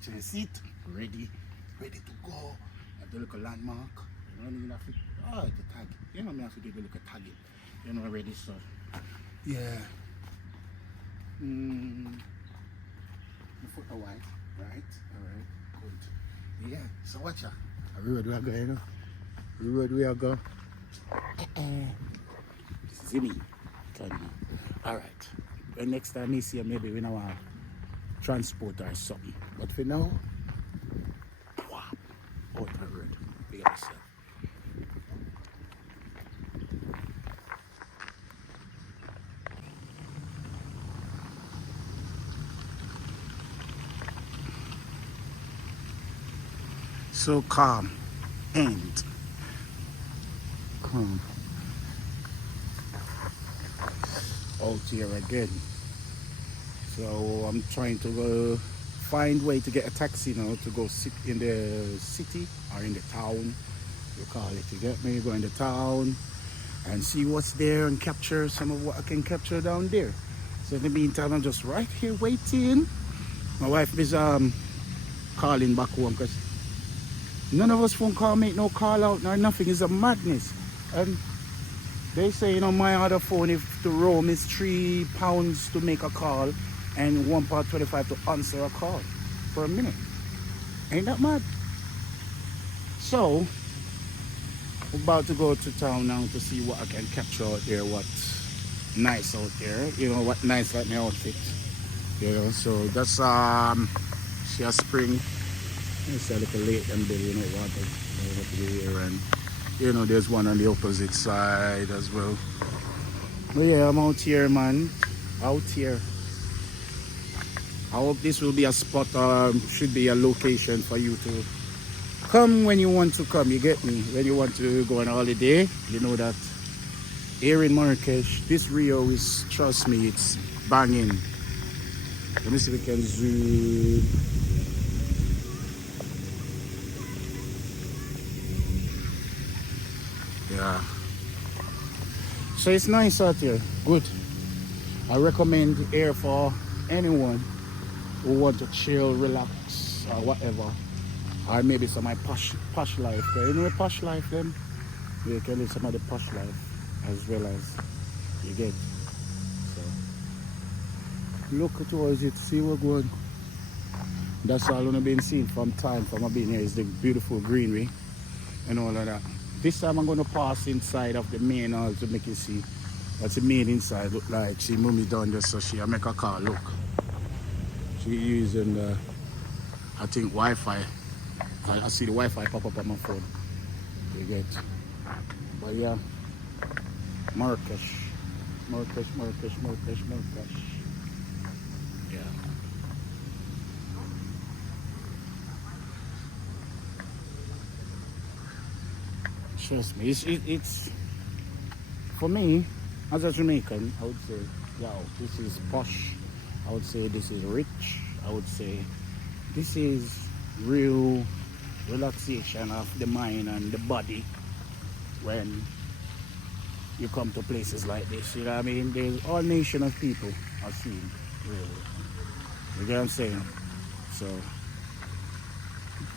watching the seat, ready to go. Have the little landmark. You know, you have to, the tag. You know, me have to do the little tagging. You know, already, so yeah. The foot are white, right? Alright, good. Yeah, so watch ya. Road we are going, you know. Road we are going. Zimmy. Alright. Well, next time you see you, maybe we know want transport or something. But for now, out the road. Big up yourself. So calm and calm out here again. So I'm trying to go find way to get a taxi now to go sit in the city or in the town, you call it. You get me? Go in the town and see what's there and capture some of what I can capture down there. So in the meantime, I'm just right here waiting. My wife is calling back home because none of us phone call make no call out nor nothing. Is a madness. And they say, you know, my other phone, if the roam is £3 to make a call and £1.25 to answer a call for a minute. Ain't that mad? So we're about to go to town now to see what I can capture out there, what's nice out there. You know, what nice like my outfit. You know, so that's see a spring. It's a little late and there, you know, water over here, and you know there's one on the opposite side as well. But yeah, I'm out here, man. Out here. I hope this will be a spot, should be a location for you to come when you want to come, you get me? When you want to go on holiday, you know that here in Marrakesh, this Rio is, trust me, it's banging. Let me see if we can zoom. Yeah. So it's nice out here. Good. I recommend here for anyone who want to chill, relax, or whatever. Or maybe some of my posh life. You know posh life then? You can live some of the posh life as well as you get. So look towards it, see what's going. That's all I've been seeing from I've been here is the beautiful greenery and all of that. This time I'm going to pass inside of the main hall to make you see what the main inside look like. She moved me down just so she make a car look. She using the, I think, Wi-Fi. I see the Wi-Fi pop up on my phone. You get. But yeah, Marrakesh. Marrakesh. Yeah. Trust me, it's for me as a Jamaican. I would say, wow, this is posh. I would say this is rich. I would say this is real relaxation of the mind and the body when you come to places like this. You know what I mean? There's all nation of people are seen, really. You get what I'm saying? So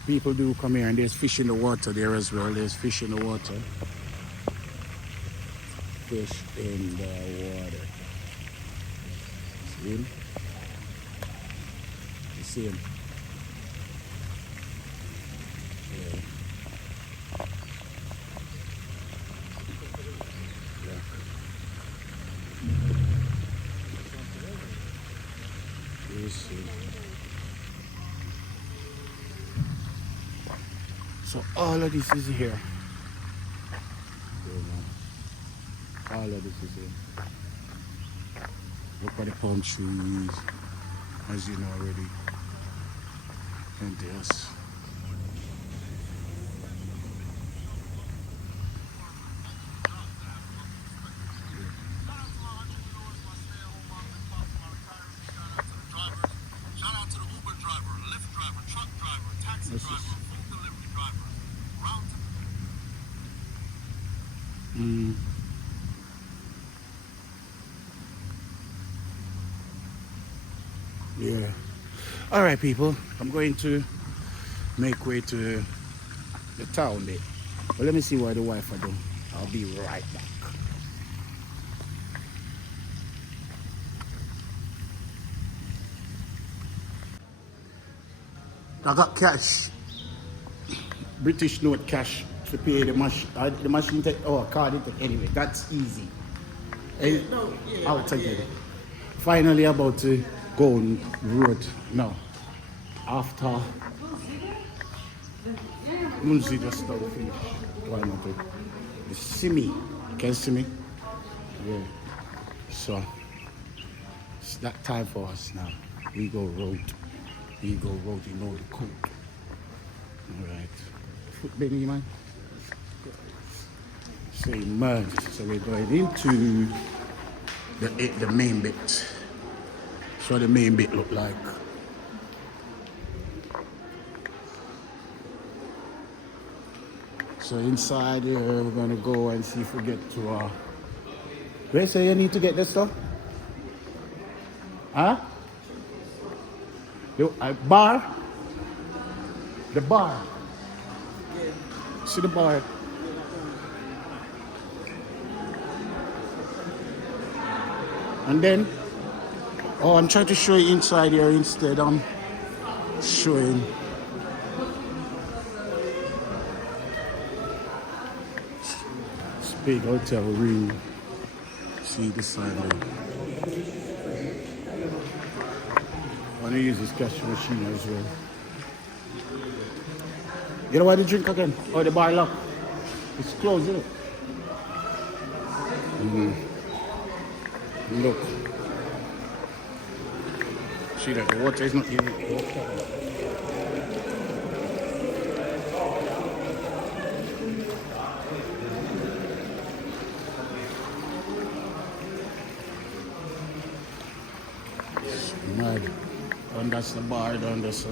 people do come here, and there's fish in the water there as well. There's fish in the water. Fish in the water. See him? You see him? Yeah. You see. So all of this is here. All of this is here. Look at the palm trees, as you know already. And this. Shout out to the Uber driver, Lyft driver, truck driver, taxi driver, food delivery driver, round Yeah. All right, people, I'm going to make way to the town there. But let me see what the wife are doing. I'll be right back. I got cash, British note cash to pay the machine. The machine take, oh, card it anyway. That's easy. And I'll take it. Finally, about to go on road now. After Munzi just started finish. Why not? You see me? You can see me? Yeah. So it's that time for us now. We go road. We go road, you know the code. Alright. Foot Benny, man. So merge. So we're going into the main bit. So the main bit look like. So inside here we're gonna go and see if we get to where say you need to get this stuff? Huh? The bar? The bar. See the bar. And then, oh, I'm trying to show you inside here instead. I'm showing. It's big hotel room. See the side there. I want to use this cash machine as well. You know why the drink again? Oh, the bar lock. It's closed, isn't it? Look. See that the water is not in it. It's mad. And that's the bar down there, so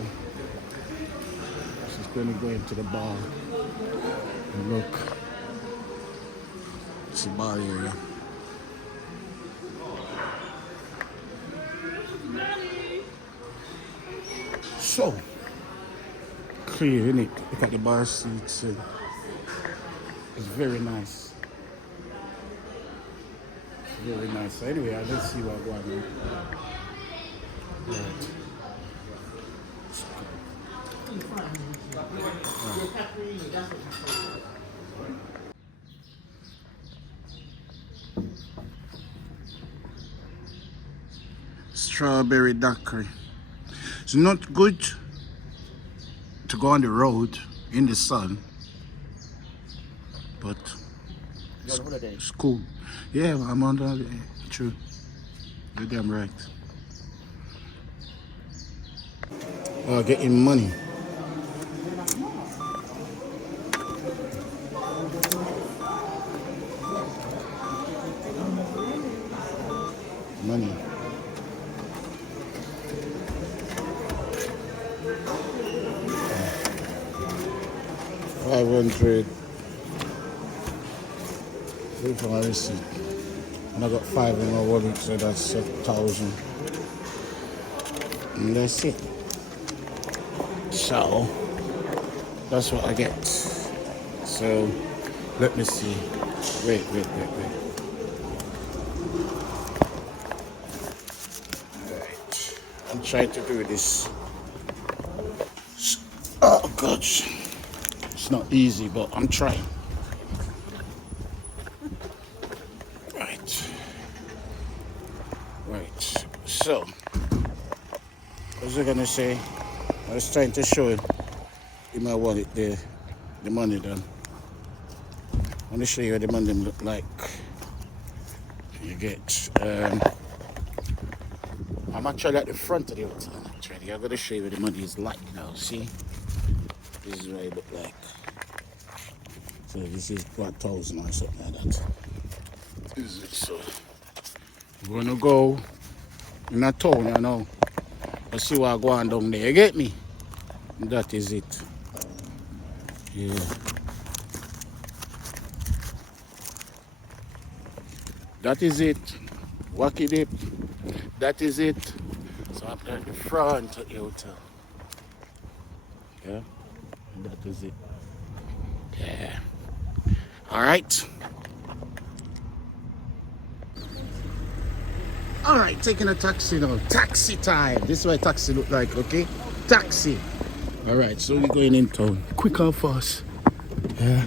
she's going to go into the bar. And look. It's the bar area. So clear, isn't it? Look at the bar seats. It's very nice. It's very nice. So anyway, let's see what going on. Right. Strawberry daiquiri. It's not good to go on the road in the sun, but it's cool. Yeah, I'm on the true. You're damn right. Oh, getting money. Money. $500. Wait for my receipt. And I got 5 in my wallet, so that's 1,000. And that's it. So that's what I get. So let me see. Wait. Alright. I'm trying to do this. Oh gosh. It's not easy, but I'm trying. Right. So, what was I gonna say? I was trying to show you in my wallet there, the money done. I want to show you what the money look like. You get, I'm actually at the front of the hotel. Actually, I'm going to show you what the money is like now. See? This is what it look like. So this is 1,000 or something like that. This is it. So we're going to go in a town, you know. Let's see what I go on down there. You get me? That is it. Yeah. That is it. Wacky dip. That is it. So up there at the front of the hotel. Yeah, and that is it. Yeah. All right. All right, taking a taxi now. Taxi time. This is what a taxi look like, okay? Taxi. All right, so we're going in town. Quick and fast. Yeah.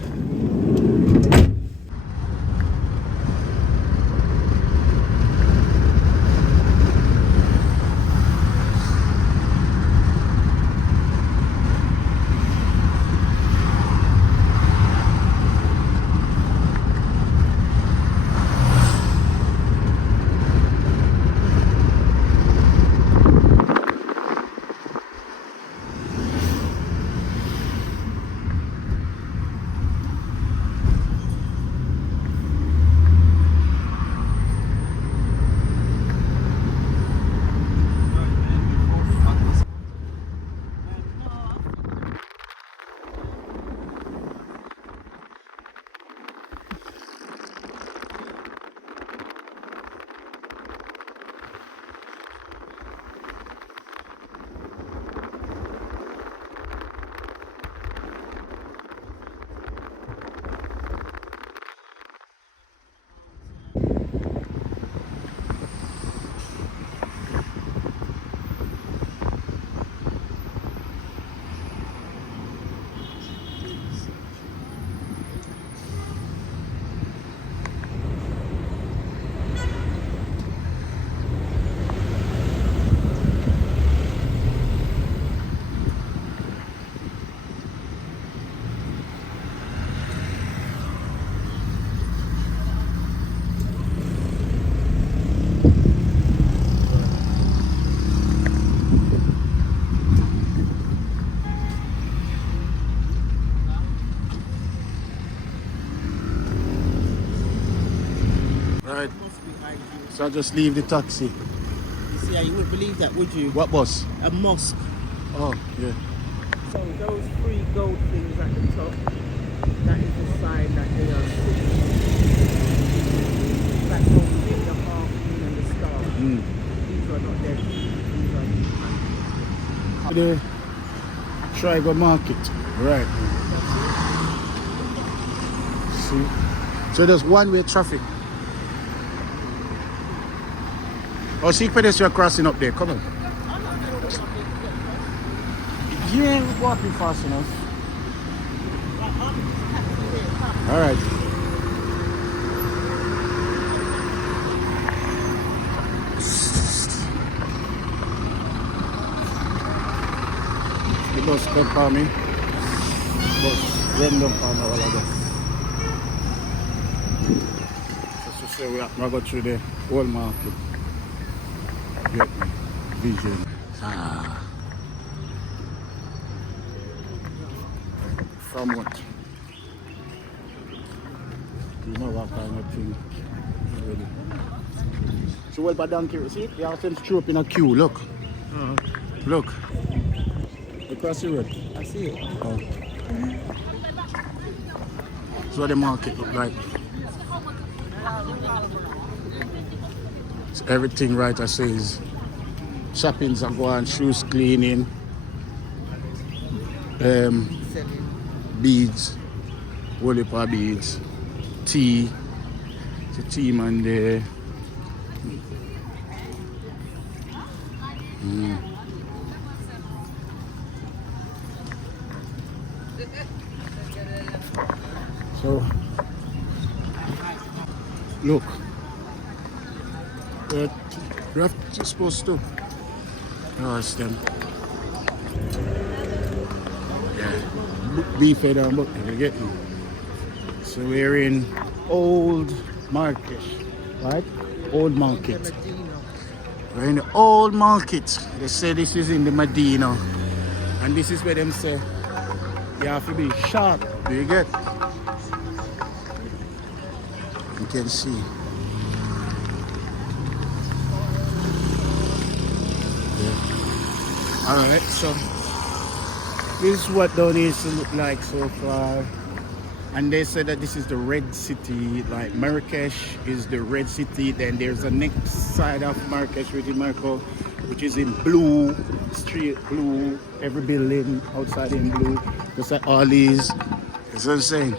Right. So I just leave the taxi. You see, you wouldn't believe that, would you? What bus? A mosque. Oh, yeah. So those three gold things at the top, that is a sign that they are that gold in the half moon and the star. These are not dead. These are The tribal market. Right. See? So there's one-way traffic. Oh, see pedestrian crossing up there. Come on. You ain't walking fast enough. All right. The bus come for me. Bus random for me all of this. Just to say we have to go through the whole market. Get me. Vision. From what? You know what kind of thing ready. So well by donkey, see? They have them throw up in a queue, look. Look. Across the road. I see it. Oh. That's what the market look like. It's everything right I say is shoppings are going, shoes cleaning, beads, whole heap of beads, tea, the tea man there. So look, you're supposed to. Oh, it's them. Yeah, beef head and butter, you get me? So we're in old Marrakesh, right? Old market. We're in the old market. They say this is in the Medina. And this is where them say you have to be sharp. Do you get? You can see. Yeah. Alright, so this is what down here used to look like so far. And they said that this is the red city, like Marrakesh is the red city. Then there's the next side of Marrakesh, which is Morocco, which is in blue, straight blue, every building outside in blue. Just like all these. That's what I'm saying.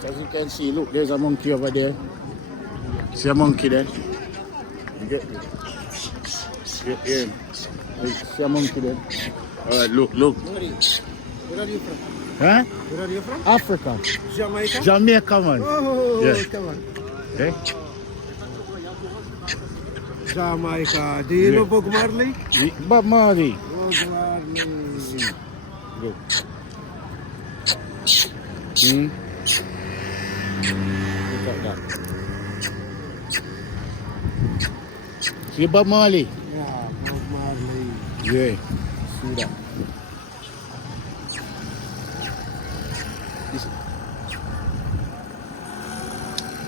So as you can see, look, there's a monkey over there. See a monkey there? You get here. See a monkey there? Alright, look. Where are you from? Huh? Where are you from? Africa. Jamaica? Jamaica, man. Oh, Yeah. come on. Okay. Jamaica. Do you know Bob Marley? Bob Marley. Bob Marley. Look. Hmm? Look at that. See Bob Marley? Yeah, Bob Marley. Yeah. See that.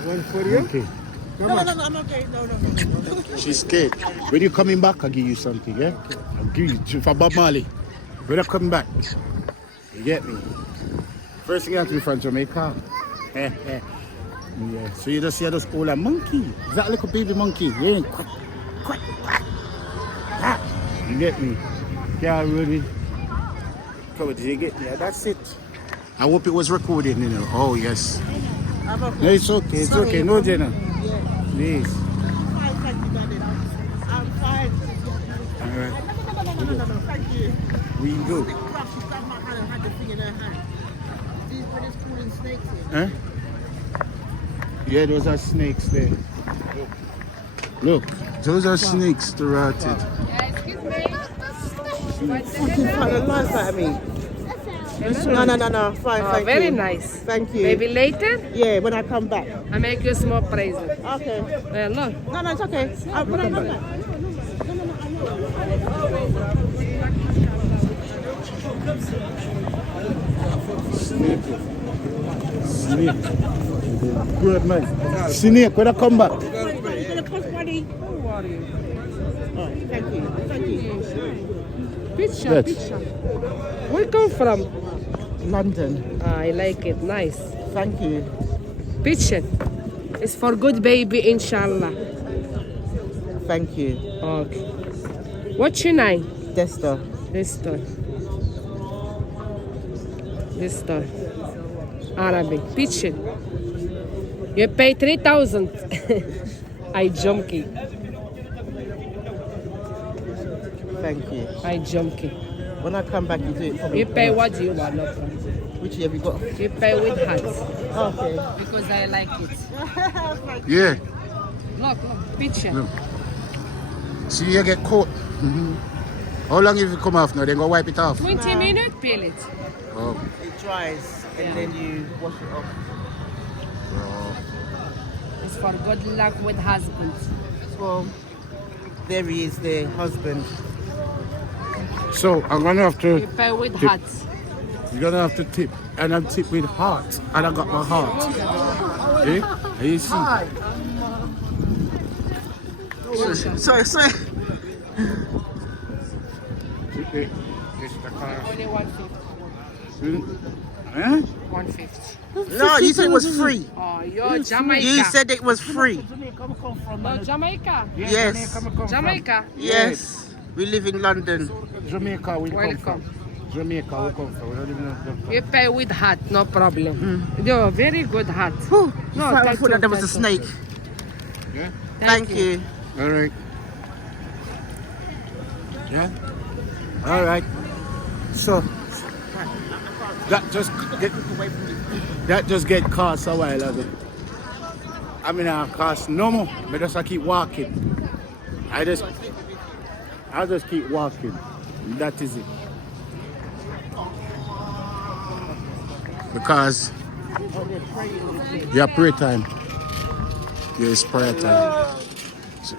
One for you? Okay. No, I'm okay. No. She's scared. When you coming back, I'll give you something, yeah? Okay. I'll give you for Bob Marley. When I come back, you get me? First thing you have to be from Jamaica. Yeah. So you just see those old monkey. Is that a little baby monkey? Yeah. Quack. Ah. You get me? Yeah, really. Come on, did you get me? Yeah, that's it. I hope it was recorded, you know. Oh, yes. I'm okay. No, it's okay. It's Sorry, okay. No, Jenna. Yeah. Please. I'm fine, thank you, Daddy. I'm fine. All right. No, thank you. We go. Stick brush, she grabbed my hand and had the thing in her hand. These when it's pulling snakes in. Huh? Yeah, those are snakes there. Look, those are snakes to rot it. Fucking fun and nice at me. No. Fine, thank Very you. nice. Thank you. Maybe later Yeah, when I come back. I make you a small present. Okay. Look. No, it's okay. When I come back. Snake. Good man. Snake, when I come back. Thank you. Picture, Yes. picture. Where you come from? London. I like it. Nice. Thank you. Picture. It's for good baby, inshallah. Thank you. Okay. What's your name? Desta. This store. Arabic. Picture. You pay 3,000. I junkie. Thank you. I junkie. When I come back, you do it for me. You pay what you want, no problem. Which have you got? You pay with hats. Okay. Because I like it. Yeah. Look, picture. Look. See, you get caught. How long if you come off now? Then go wipe it off. 20 minutes, peel it. Oh. It dries and then you wash it off. It's for good luck with husband. Well, there he is, the husband. So I'm gonna have to. You pay with Tip. hats. You're gonna have to tip, and I'm tip with heart, and I got my heart. Eh? Are you see? Sorry. Only 150. Huh? 150. No, you said it was free. Oh, you're Jamaica. You said it was free. No, Jamaica. Yes. Jamaica. Yes. We live in London. Jamaica, we come Welcome. from. Jamaica, we come from. We don't even know. You pay with hat, no problem. You're very good hat. Whew. No, I thank thought you, that there was a thank you. snake. Yeah. Thank you. All right. Yeah. All right. So that just get cost a while ago. I mean, I cost no more. But just I keep walking. I just keep walking. That is it. Because yeah, prayer time. Yeah, it's prayer time. So,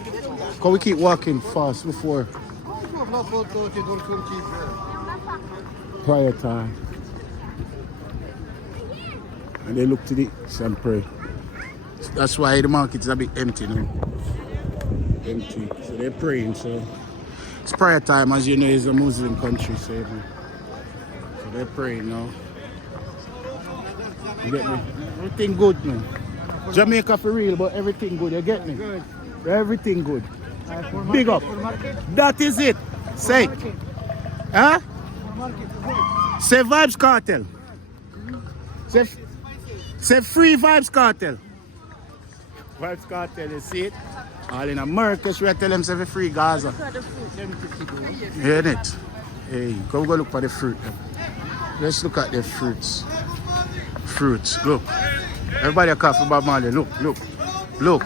can we keep walking fast before prayer time? And they look to the and pray. That's why the market is a bit empty now. Empty. So they're praying. So it's prayer time, as you know, it's a Muslim country. So they're praying now. You get me? Everything good, man. Jamaica for real, but everything good. You get me? Good. Everything good. For Big up. For market. That is it. Say. Market. Huh? For market. Good. Say Vibes Cartel. Say Free Vibes Cartel. Vibes Cartel, you see it? All in a Marrakech, we tell them say free Gaza. Hear it? Hey, go look for the fruit. Let's look at the fruits. Fruits, look. Everybody a coffee Bob Marley. Look. Look. Look.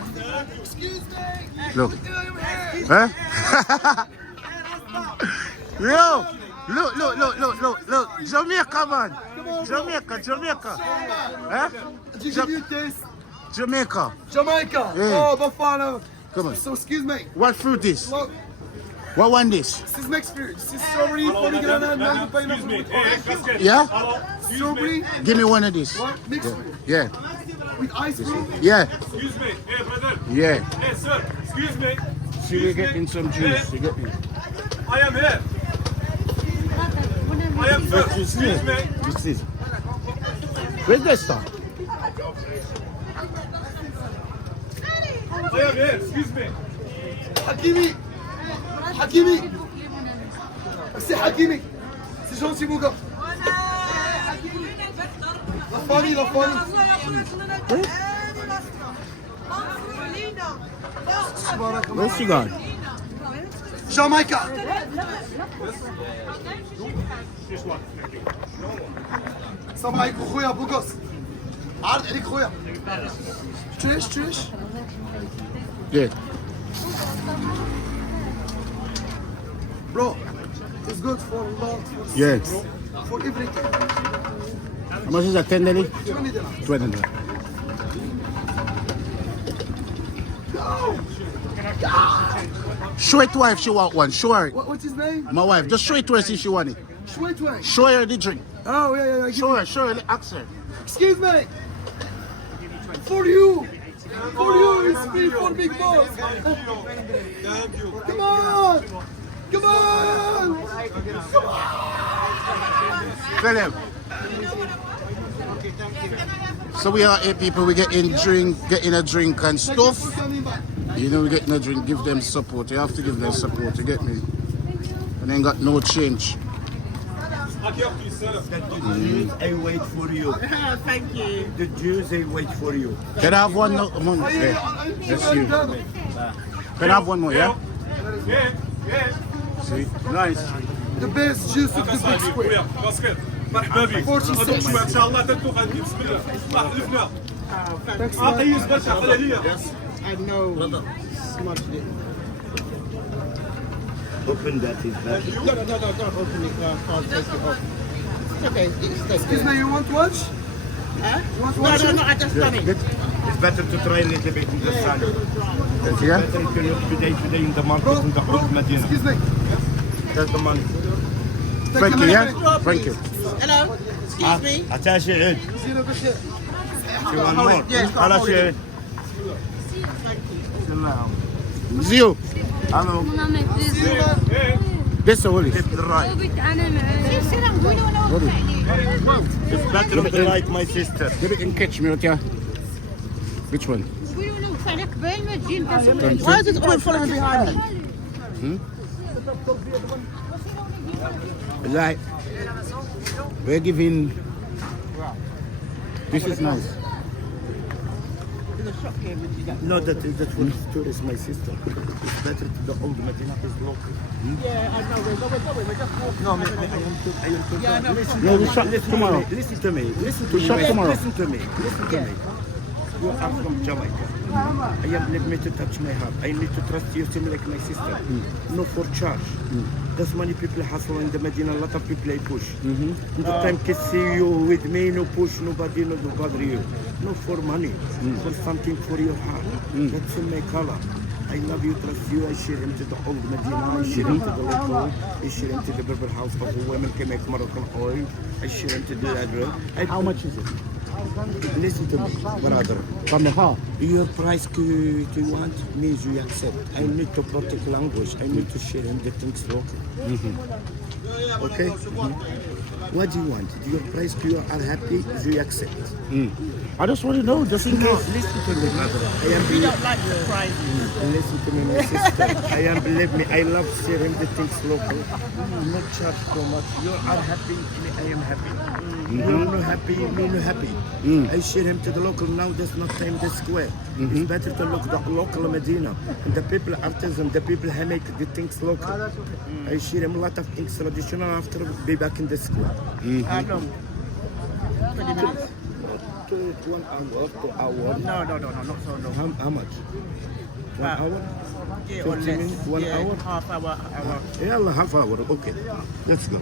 Huh? Yo! Look. Jamaica, man. Jamaica. Huh? Jamaica. Jamaica. Yeah. Oh, Bafana. Come on. So excuse me. What fruit is? Look, What one this? this is mixed fruit. This is strawberry, pomegranate, mango, pineapple. Yeah? Strawberry. Give me one of these. What? Mixed fruit. Yeah. With ice cream. Yeah. Excuse me. Hey, brother. Yeah. Hey, sir. Excuse me. See, we're getting some juice. You get me? I am here. I am sir. Excuse me. This is. Where's that stuff? I am here. Excuse me. Hakimi. C'est Hakimi. C'est gentil, mon gars. La famille. Where's she gone? Jamaica. السلام عليكم خويا ابو قص. عرض عليك خويا. تعيش. Yeah. Bro, it's good for lot, for Yes. for everything. How much is that? 10 Delhi? 20 dirham. 20 Delhi. Show it to her if she want one. Show her. What's his name? My wife. Just show it to her if she want it. Shway. Show her the drink. Oh, yeah. Show her. Ask her. Excuse me. For you. It's free for big boss. Come on. Tell them. So we are 8 people. We getting a drink and stuff. You know, we getting a drink. Give them support. You have to give them support. You get me? And then got no change. The Jews, I wait for you. Thank you. The Jews, they wait for you. Can I have one more? Yeah. That's you. Can I have one more? Yeah. See, nice. The best juice of the big square. باسكت مرحبا بك 46. ان شاء الله تدوق غادي بسم الله ما حلفنا قيس باش عقل عليا I know. Smudged it. Open that is bad. No, don't open it. I can't take it off. It's okay. Excuse me, you want watch? Huh? You want No, watch? I just done it. It's better to try a little bit in the sun. It's Yeah? better if you look today in the market in the old Medina. Excuse me. That's the money. Thank you. Yeah. Thank you. Hello. Excuse me. Atashi Eid. Zero بخير. You want more? Yes, I'll Alashi hold it. Eid. Zio. Hello. This is Oli. Left and right. It's better to right, my sister. Give it and catch me, okay? Which one? Why is it always following behind me? Like, we're giving. This is nice. No, that one is my sister. It's better to the old Medina is local. Yeah, I know. We're just walking. No, I am too. Yeah, I know. Yeah, we shop tomorrow. Listen to me. We shop tomorrow. Listen to me. You are from Jamaica. I am let me to touch my heart. I need to trust you same like my sister. No for charge. There's many people hustle in the Medina. A lot of people I push. In the time kids see you with me, no push, nobody no bother you. No for money, for something for your heart. That's in my color. I love you, trust you. I share into the old Medina. I share into the local. I share into the Berber house of the women can make Moroccan oil. I share into the address. How much is it? Listen to me, brother. From the heart. Your price you want means you accept. I need to protect language. I need to share in the things local. Okay? What do you want? Your price, you are happy, you accept. I just want to know, just in No, case. listen to me, brother. We don't like surprises. Listen to me, my sister. I am, believe me, I love sharing the things local. Not charge too much. You are happy, I am happy. You are not happy, me not happy. I share him to the local now, there's not time the square. It's better to look the local Medina. And the people artisan, the people who make the things local. I share him a lot of things traditional after be back in the square. How long? 20 minutes. To 1 hour, 2 hours. No, not so long. How much? 1 hour? Yeah, or 50 less. minutes, 1 yeah, hour? half hour. Yeah, half hour. Okay, let's go.